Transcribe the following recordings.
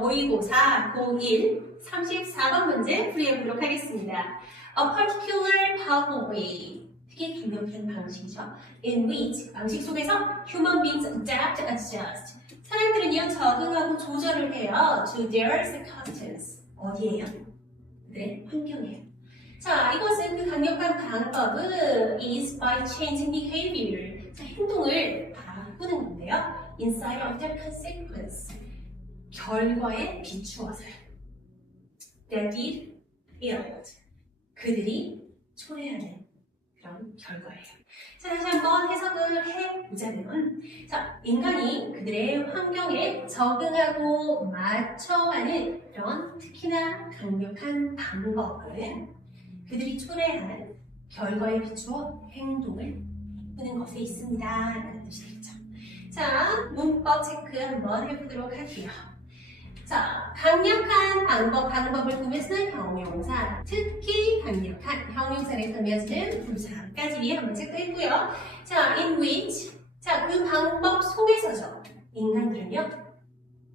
모의고사 01 34번 문제 풀이해보도록 하겠습니다. A particular pathway, 되게 강력한 방식이죠. In which, 방식 속에서 human beings adapt, adjust. 사람들은요, 적응하고 조절을 해요. To their circumstance. 어디에요? 그들의 환경이에요. 자, 이것은 그 강력한 방법은 is by changing behavior. 자, 행동을 바꾸는 건데요. Inside of their consequence. 결과에 비추어서요. That did yield. 그들이 초래하는 그런 결과예요. 자, 다시 한번 해석을 해보자면, 자, 인간이 그들의 환경에 적응하고 맞춰가는 그런 특히나 강력한 방법은 그들이 초래한 결과에 비추어 행동을 바꾸는 것에 있습니다. 라는 뜻이 되겠죠. 자, 문법 체크 한번 해보도록 할게요. 자, 강력한 방법을 꾸며쓰는 형용사, 특히 강력한 형용사를 꾸며쓰는 부사까지 한번 체크했고요. 자, in which, 자, 그 방법 속에서죠. 인간들은요,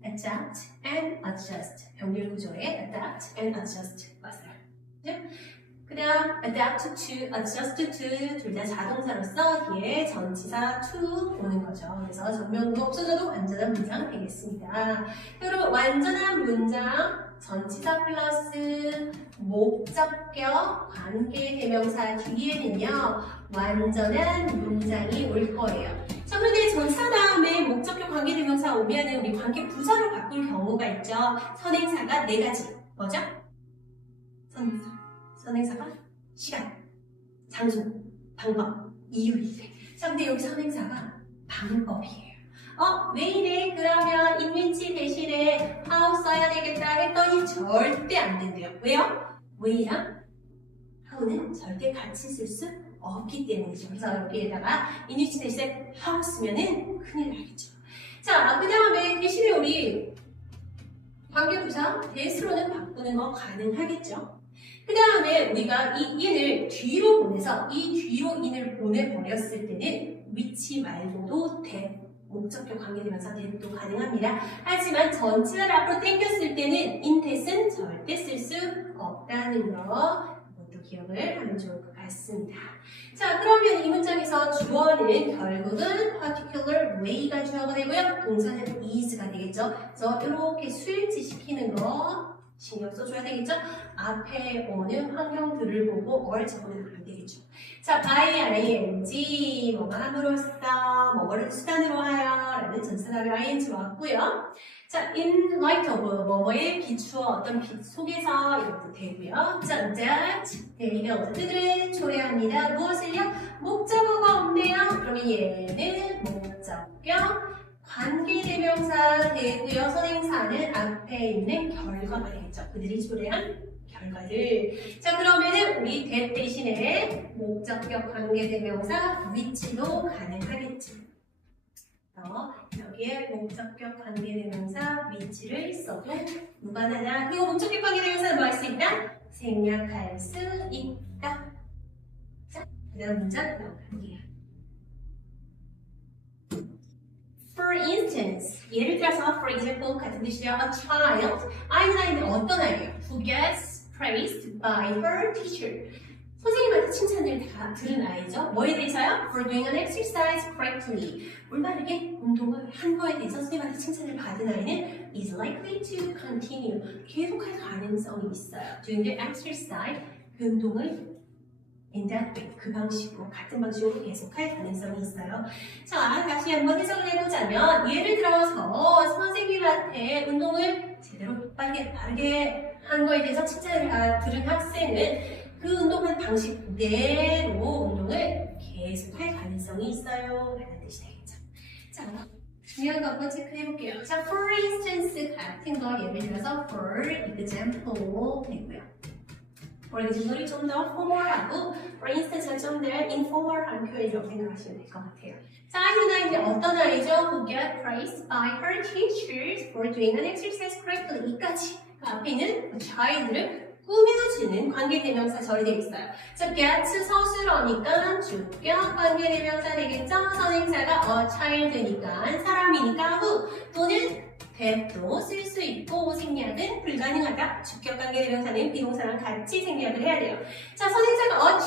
adapt and adjust, 병렬 구조의 adapt and adjust 맞아요. 그 다음 adapt to, adjust to 둘 다 자동사로서 뒤에 전치사 to 오는 거죠. 그래서 전면구가 없어져도 완전한 문장 되겠습니다. 그리고 완전한 문장 전치사 플러스 목적격 관계대명사 뒤에는요 완전한 문장이 올 거예요. 자, 그런데 전치사 다음에 목적격 관계대명사 오면은 우리 관계 부사로 바꿀 경우가 있죠. 선행사가 네 가지. 뭐죠? 선행사가 시간, 장소, 방법, 이유인데. 자, 근데 여기 선행사가 방법이에요. 왜 이래? 그러면 인민치 대신에 how 써야 되겠다 했더니 절대 안 된대요. 왜요? way랑 how는 절대 같이 쓸 수 없기 때문이죠. 그래서 여기에다가 인민치 대신에 how 쓰면은 큰일 나겠죠. 자, 그 다음에 대신에 우리 관계부사 대수로는 바꾸는 거 가능하겠죠. 그 다음에 우리가 이 in을 뒤로 보내서 이 뒤로 in을 보내버렸을 때는 which 말고도 that, 목적격 관계대명사 that도 가능합니다. 하지만 전치사를 앞으로 당겼을 때는 in that은 절대 쓸 수 없다는 거 이것도 기억을 하면 좋을 것 같습니다. 자, 그러면 이 문장에서 주어는 결국은 particular way가 주어가 되고요. 동사는 is가 되겠죠. 그래서 이렇게 수일치 시키는 거 신경 써줘야 되겠죠? 앞에 오는 환경들을 보고 뭘 적으면 안 되겠죠. 자, by ing, 뭐가 함으로써, 뭐를 수단으로 하여 라는 전치사가 ing 왔고요. 자, in light of, 뭐뭐에 비추어 어떤 빛 속에서 이것도 되고요. 자, that, they 그들은 초래합니다. 무엇을요? 목적어가 없네요. 그러면 얘는 목적격 관계대명사 되고요. 선행사는 앞에 있는 결과가 되겠죠. 그들이 초래한 결과들. 자, 그러면은 우리 that 대신에 목적격 관계대명사 which도 가능하겠죠. 여기에 목적격 관계대명사 which를 써도 무관하다. 그리고 목적격 관계대명사는 뭐 할 수 있다? 생략할 수 있다. 자, 그 다음 문장 넘어갈게요. For instance, 예를 들어서 for example 같은 뜻이죠. A child, 아이는 어떤 아이예요? Who gets praised by her teacher. 선생님한테 칭찬을 다 들은 아이죠. 뭐에 대해서요? For doing an exercise correctly. 올바르게 운동을 한 거에 대해서 선생님한테 칭찬을 받은 아이는 is likely to continue. 계속할 가능성이 있어요. Doing the exercise, 그 운동을 in that way, 그 방식으로, 같은 방식으로 계속할 가능성이 있어요. 자, 다시 한번 해석을 해보자면, 예를 들어서 선생님한테 운동을 제대로 바르게 한 거에 대해서 칭찬을 들은 학생은 그 운동한 방식 그대로 운동을 계속할 가능성이 있어요. 라는 뜻이 되겠죠. 자, 중요한 거 한번 체크해볼게요. 자, for instance 같은 거 예를 들어서 for example 되고요. for example이 좀 더 formal하고 for instance가 좀 더 informal한 표현이라고 생각하시면 될 것 같아요. 자, 아이는 이제 어떤 아이죠? Who get praised by her teachers for doing an exercise correctly. 이까지 그 앞에 있는 그 child를 꾸며주는 관계대명사 절이 되어 있어요. 자, get 서술어니까 주격 관계대명사 되겠죠? 선행사가 a child니까 사람이니까 who 또는 that도 쓸 수 있고 생략은 불가능하다. 주격 관계대명사는 비동사랑 같이 생략을 해야 돼요. 자, 선행사가 a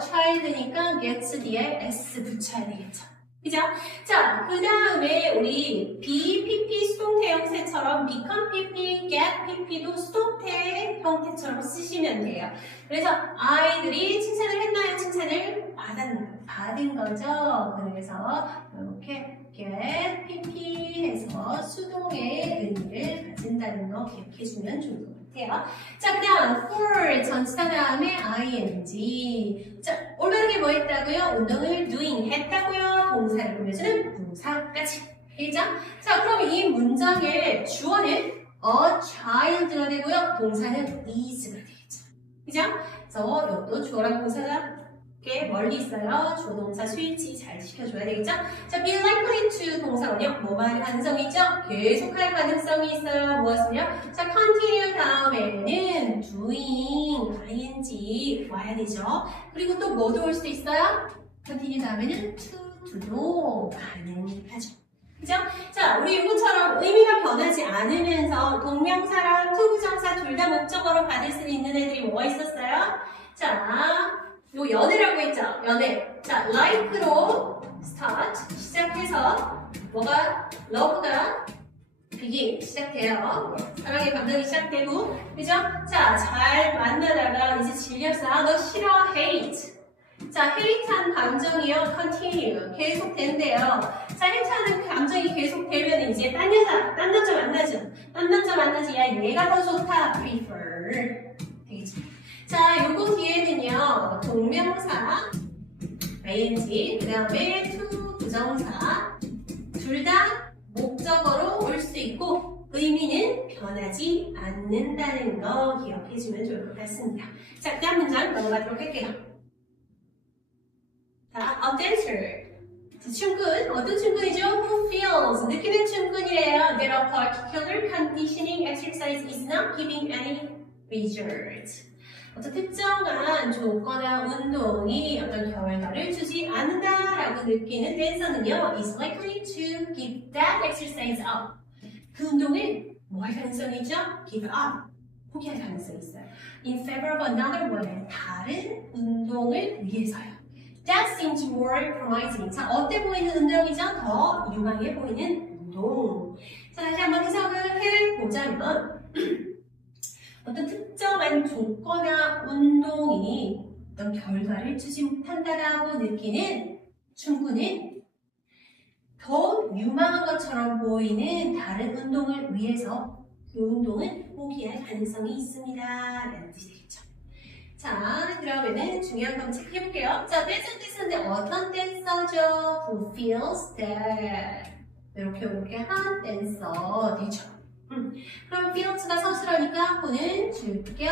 child니까 gets 뒤에 s 붙여야 되겠죠. 그죠? 자, 그 다음에 우리 be, pp 수동태 형태처럼 become pp, get pp도 수동태 형태처럼 쓰시면 돼요. 그래서 아이들이 칭찬을 했나요? 칭찬을 받은 거죠. 그래서 이렇게 get pp 해서 수동의 의미를 가진다는 거 기억해주면 좋을 것 같아요. 자, 그 다음 for 전치사 다음에 ing. 자, 올바르게 뭐 했다고요? 운동을 doing 했다고요? 동사를 꾸며주는 부사까지. 알죠? 자, 그럼 이 문장의 주어는 a child가 되고요. 동사는 is가 되겠죠. 그죠? 그래서 이것도 주어랑 동사가 꽤 멀리 있어요. 주어 동사 스위치 잘 시켜줘야 되겠죠? 자, be likely to 동사는요. 뭐뭐 할 가능성이 있죠? 계속할 가능성이 있어요. 무엇을요? 자, continue 다음에는 doing, ing 와야 되죠. 그리고 또 뭐도 올 수 있어요? continue 다음에는 to도 가능하죠. 그죠? 자, 우리 이것처럼 의미가 변하지 않으면서 동명사랑 투부정사 둘 다 목적어로 받을 수 있는 애들이 뭐가 있었어요? 자, 요 연애라고 했죠? 연애. 자, like로 start 시작해서 뭐가 love가 begin 시작돼요. 사랑의 감정이 시작되고, 그죠? 자, 잘 만나다가 이제 질렸어. 아, 너 싫어. hate. 자, hate한 감정이요. continue. 계속 된대요. 자, hate하는 감정이 계속 되면 이제 딴 남자 만나죠. 딴 남자 만나지. 야, 얘가 더 좋다. prefer. 되겠죠? 자, 요거 뒤에는요, 동명사, ing, 그 다음에 to 부정사, 둘 다 목적어로 올 수 있고, 의미는 변하지 않는다는 거 기억해주면 좋을 것 같습니다. 자, 그 다음 문장 넘어가도록 할게요. 자, a dancer. 춤꾼, 어떤 춤꾼이죠? Who feels, 느끼는 춤꾼이래요. That a particular conditioning exercise is not giving any result. 어떤 특정한 조건이나 운동이 어떤 결과를 주지 않는다라고 느끼는 댄서는요, is likely to give that exercise up. 그 운동을 뭐 할 가능성이 있죠? give up. 포기할 가능성이 있어요. in favor of another one. 다른 운동을 위해서요. That seems more promising. 자, 어때 보이는 운동이죠? 더 유망해 보이는 운동. 자, 다시 한번 해석을 해보자면 어떤 특정한 조건이나 운동이 어떤 결과를 주지 못한다라고 느끼는 춤꾼은 더 유망한 것처럼 보이는 다른 운동을 위해서 그 운동을 포기할 가능성이 있습니다. 라는 뜻이 되겠죠. 자, 그러면은 중요한 거 체크해볼게요. 자, 댄서인데 어떤 댄서죠? Who feels that 이렇게 한 댄서 되죠. 그럼 feels가 서술어니까 who는 주격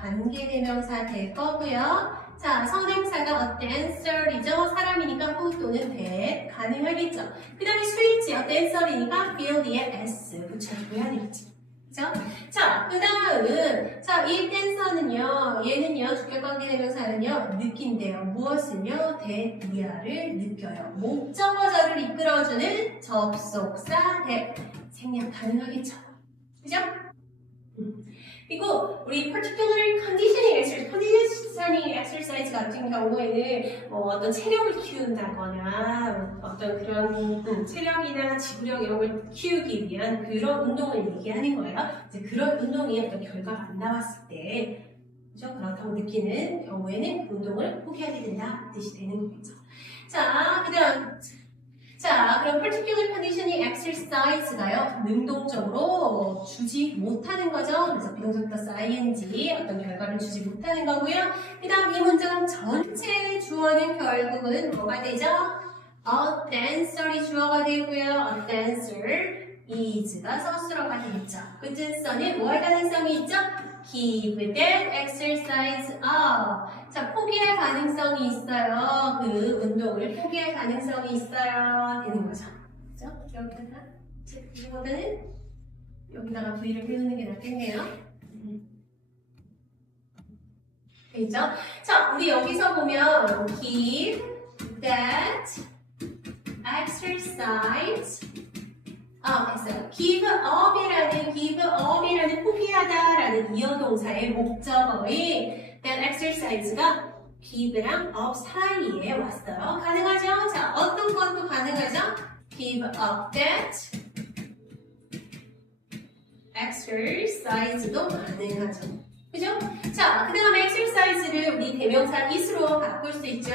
관계대명사 될 거고요. 자, 선행사가 a dancer이죠. 사람이니까 who 또는 that 가능하겠죠. 그 다음에 스위치 a dancer이니까 feel 뒤에 s 붙여줘야 되겠지. 그죠? 자, 그 다음, 자, 이 댄서는요, 얘는요, 주격관계대명사는요, 느낀대요. 무엇을요? that 느껴요. 목적어절을 이끌어주는 접속사 that 생략 가능하겠죠. 그죠? 그리고 우리 particular conditioning exercise 같은 경우에는 어떤 체력을 키운다거나 어떤 그런 체력이나 지구력 이런 걸 키우기 위한 그런 운동을 얘기하는 거예요. 이제 그런 운동이 어떤 결과가 안 나왔을 때 그죠? 그렇다고 느끼는 경우에는 그 운동을 포기하게 된다 뜻이 되는 거겠죠. 자, 그럼 particular conditioning exercise가요, 능동적으로 주지 못하는 거죠. 그래서 비동사 플러스 ing, 어떤 결과를 주지 못하는 거고요. 그 다음 이 문장 전체의 주어는 결국은 뭐가 되죠? A dancer이 주어가 되고요. A dancer, is가 서술어가 되겠죠. 그쯤서는 뭐 할 가능성이 있죠? Give that exercise up. 자, 포기할 가능성이 있어요. 그 운동을 포기할 가능성이 있어요. 되는 거죠. 그죠? 여기다가, 이거보다는 여기다가 V를 띄우는 게 낫겠네요. 되죠? 자, 우리 여기서 보면 give that exercise 됐어요. give up이라는 포기하다라는 이어동사의 목적어인 that exercise가 give랑 up 사이에 왔어요. 가능하죠? 자, 어떤 것도 가능하죠? give up that exercise도 가능하죠. 그죠? 자, 그 다음에 exercise를 우리 대명사 it으로 바꿀 수 있죠.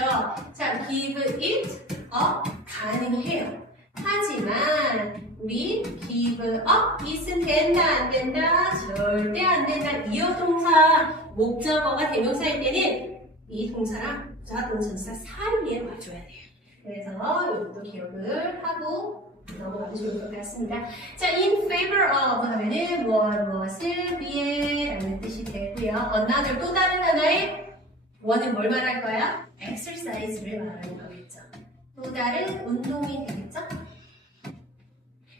자, give it up 가능해요. 하지만 우리 give up it은 된다 안 된다? 절대 안 된다. 이어동사 목적어가 대명사일 때는 이 동사랑 부사동사 사이에 와줘야 돼요. 그래서 이것도 기억을 하고 넘어가면 좋을 것 같습니다. 자, in favor of 하면은 무엇을 위해 라는 뜻이 되고요. another 또 다른 하나의 원은 뭘 말할 거야? exercise를 말하는 거겠죠. 또 다른 운동이 되겠죠?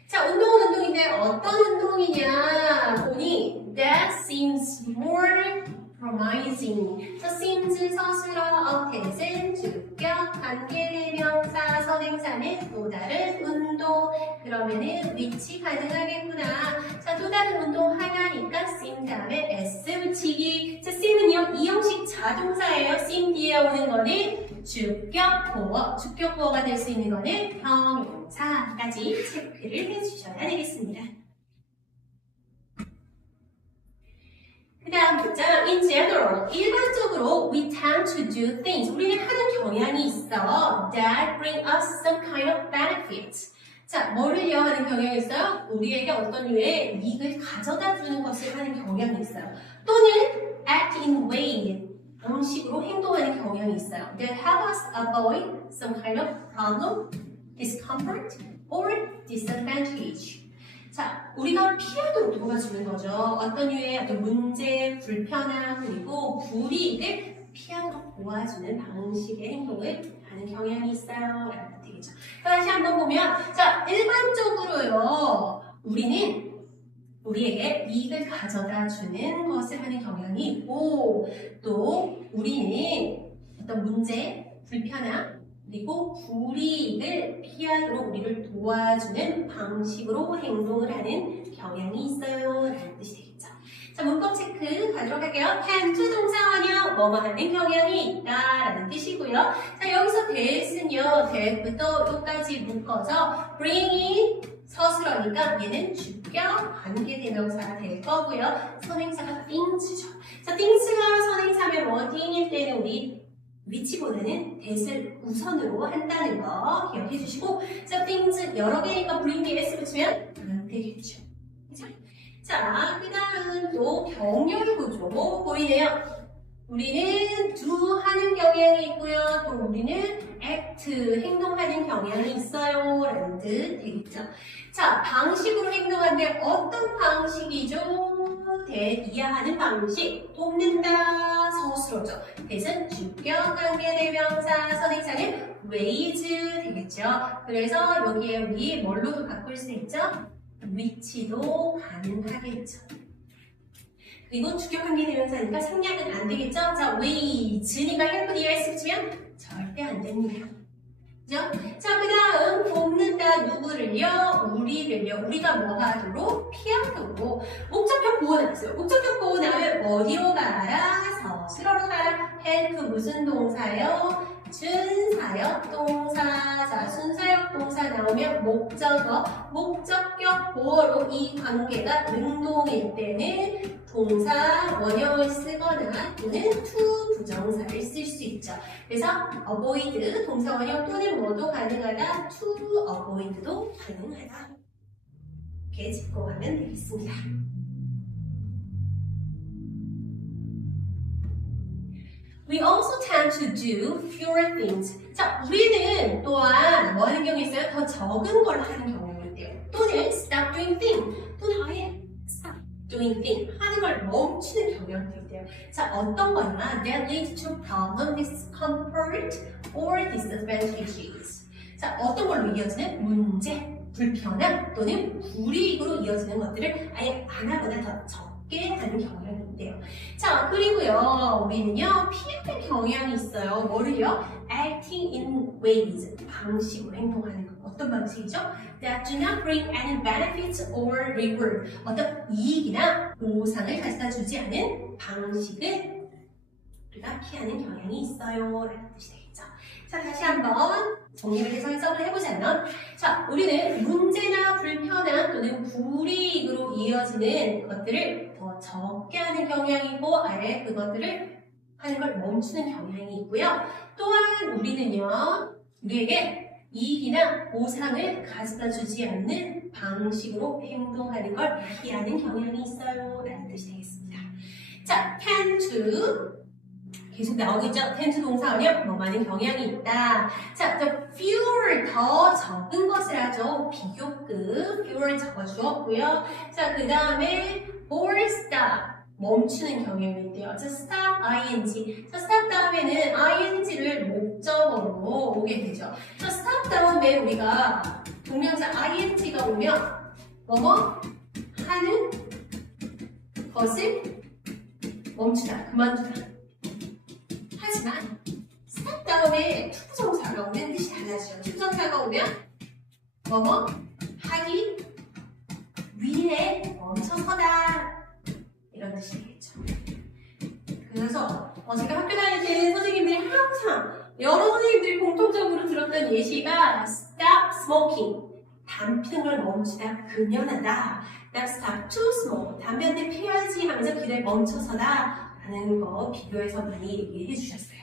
자, 운동은 운동인데 어떤 운동이냐 보니 that seems more promising. 자, seems 서술어 that은 주격, 관계대명사, 선행사는 또 다른 운동. 그러면은 which 가능하겠구나. 자, 또 다른 운동 하나니까 seem 다음에 s 붙이기. 자, seem은요 이 형식 자동사예요. seem 뒤에 오는 거는 주격 보어가 될 수 있는 거는 형용사까지 체크를 해주셔야 되겠습니다. 그 다음 문장, in general, 일반적으로 we tend to do things, 우리는 하는 경향이 있어 that bring us some kind of benefit. 자, 뭐를요 하는 경향이 있어요? 우리에게 어떤 류의 이익을 가져다 주는 것을 하는 경향이 있어요. 또는 act in way, 방식으로 행동하는 경향이 있어요. That help us avoid some kind of problem, discomfort, or disadvantage. 자, 우리가 피하도록 도와주는 거죠. 어떤 류의 어떤 문제, 불편함, 그리고 불이익을 피하도록 도와주는 방식의 행동을 하는 경향이 있어요. 라는 뜻이겠죠. 다시 한번 보면, 자, 일반적으로요, 우리는 우리에게 이익을 가져다 주는 것을 하는 경향이 있고, 또 우리는 어떤 문제, 불편함, 그리고 불이익을 피하도록 우리를 도와주는 방식으로 행동을 하는 경향이 있어요. 라는 뜻이 되겠죠. 자, 문법 체크 가도록 할게요. tend 동사원형, 뭐뭐 하는 경향이 있다. 라는 뜻이고요. 자, 여기서 that은요, that부터 여기까지 묶어서 bringing 서술어니까 얘는 주격, 관계대명사가 될 거고요. 선행사가 things죠. 자, things가 선행사면 뭐, thing일 때는 우리 위치보다는 that을 우선으로 한다는 거 기억해 주시고, 자, things 여러 개니까 bring에 s 붙이면 안 되겠죠. 자, 그 다음은 또 병렬 구조 보이네요. 우리는 do 하는 경향이 있고요. 또 우리는 act 행동하는 경향이 있어요. 라는 뜻 되겠죠. 자, 방식으로 행동하는데 어떤 방식이죠? that 이해하는 방식, 돕는다, 서술어죠. that은 주격, 관계대명사, 선행사는 ways 되겠죠. 그래서 여기에 우리 뭘로도 바꿀 수 있죠? which도 가능하겠죠. 그리고 주격 관계대명사니까 생략은 안 되겠죠? 자, ways니까 help 뒤에 s 붙이면 절대 안 됩니다. 그죠? 자, 그 다음 돕는다 누구를요? 우리를요. 우리가 뭐 하도록? 피하도록. 목적격 보호 나왔어요. 목적격 보호 나오면 어디로 가라? 서술어로 가라. help 무슨 동사요? 준사역 동사. 자, 순사역 동사 나오면 목적어, 목적격 보호로 이 관계가 능동일 때는 동사 원형을 쓰거나 또는 to 부정사를 쓸 수 있죠. 그래서 avoid 동사 원형 또는 뭐도 가능하다, to avoid도 가능하다. 이렇게 짚고 가면 되겠습니다. We also tend to do fewer things. 자, 우리는 또한 뭐 하는 경우 있어요? 더 적은 걸 하는 경우가 있대요. 또는 stop doing doing thing, 하는 걸 멈추는 경향도 있대요. 자, 어떤 거냐? That leads to problem, discomfort, or disadvantages. 자, 어떤 걸로 이어지는 문제, 불편함 또는 불이익으로 이어지는 것들을 아예 안 하거나 더 적게 하는 경향이 있대요. 자, 그리고요, 우리는요, 피하는 경향이 있어요. 뭐를요? Acting in ways, 방식으로 행동하는 거. 어떤 방식이죠? That do not bring any benefits or reward. 어떤 이익이나 보상을 가져다 주지 않은 방식을 우리가 피하는 경향이 있어요. 라는 뜻이 되겠죠. 자, 다시 한번 정리를 해서 해석을 해보자면, 자, 우리는 문제나 불편함 또는 불이익으로 이어지는 것들을 더 적게 하는 경향이고, 아예 그것들을 하는 걸 멈추는 경향이 있고요. 또한 우리는요, 우리에게 이익이나 보상을 가져다 주지 않는 방식으로 행동하는 걸 피하는 경향이 있어요. 라는 뜻이 되겠습니다. 자, tend to 계속 나오고 있죠? tend to 동사원이요. 뭐 많은 경향이 있다. 자, the fewer 더 적은 것을 하죠. 비교급 fewer 적어주었고요. 자, 그 다음에 or stop 멈추는 경향이 있대요. 자, stop ing. 자, stop 다음에는 ing를 목적어로 오게 되죠. 자, stop 다음에 우리가 동명사 ing가 오면 뭐뭐 하는 것을 멈추다, 그만두다. 하지만 stop 다음에 투부정사가 오면 뜻이 달라지죠. 투부정사가 오면 뭐뭐 하기 위해 멈춰서다. 이런 뜻이 되겠죠. 그래서 제가 학교 다닐 때 선생님들이 항상 여러 선생님들이 공통적으로 들었던 예시가 stop smoking, 담 피는 걸 멈추다, 금연하다. stop to smoke, 담배 한 대 피워야지 하면서 길에 멈춰서다 라는 거 비교해서 많이 얘기해 주셨어요.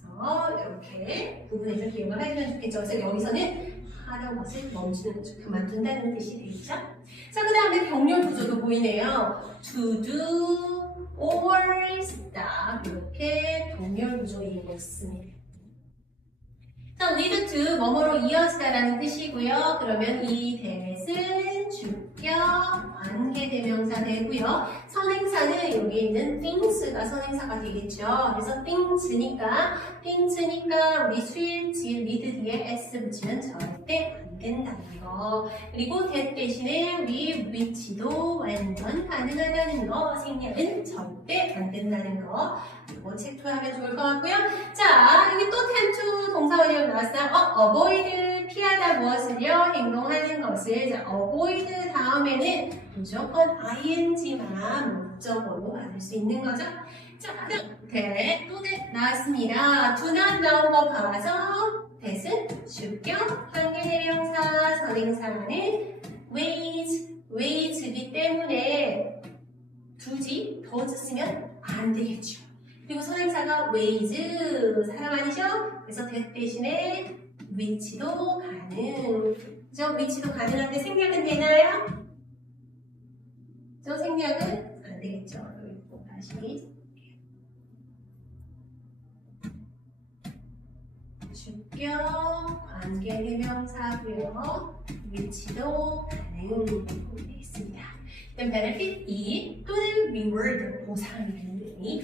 그래서 이렇게 부분에서 기억을 해주면 좋겠죠. 그래서 여기서는 하는 것을 멈추는 거죠. 그만둔다는 뜻이 되겠죠. 자, 그 다음에 병렬 구조도 보이네요. to do or stop 이렇게 병렬 구조인 것 있습니다. 자, lead to 뭐뭐로 이어지다라는 뜻이고요. 그러면 이 that은 주격 관계대명사 되고요. 선행사는 여기 있는 things가 선행사가 되겠죠. 그래서 things니까 우리 수일 지을 lead 뒤에 s 붙이면 절대 안 된다는 거. 그리고 that 대신에 우리 which도 완전 가능하다는 거. 생략은 절대 안 된다는 거. 이거 체크하면 좋을 것 같고요. 자, 여기 또 tend to 동사원이 나왔어요. avoid 피하다 무엇을요? 행동하는 것을. 자, avoid 다음에는 무조건 ing만 목적어로 받을 수 있는 거죠. 자, that 또 나왔습니다. do not 나온 거 봐서 that은 주격 관계대명사 선행사는 ways이기 때문에 두지 더 쓰면 안 되겠죠. 그리고 선행사가 ways 사람 아니죠? 그래서 that 대신에 which도 가능. 그죠? which도 가능한데 생략은 되나요? 저 생략은 안 되겠죠. 그리고 다시 주격 관계대명사고요. which도 가능 되겠습니다. benefit 이 또는 reward 보상이 되는 의미.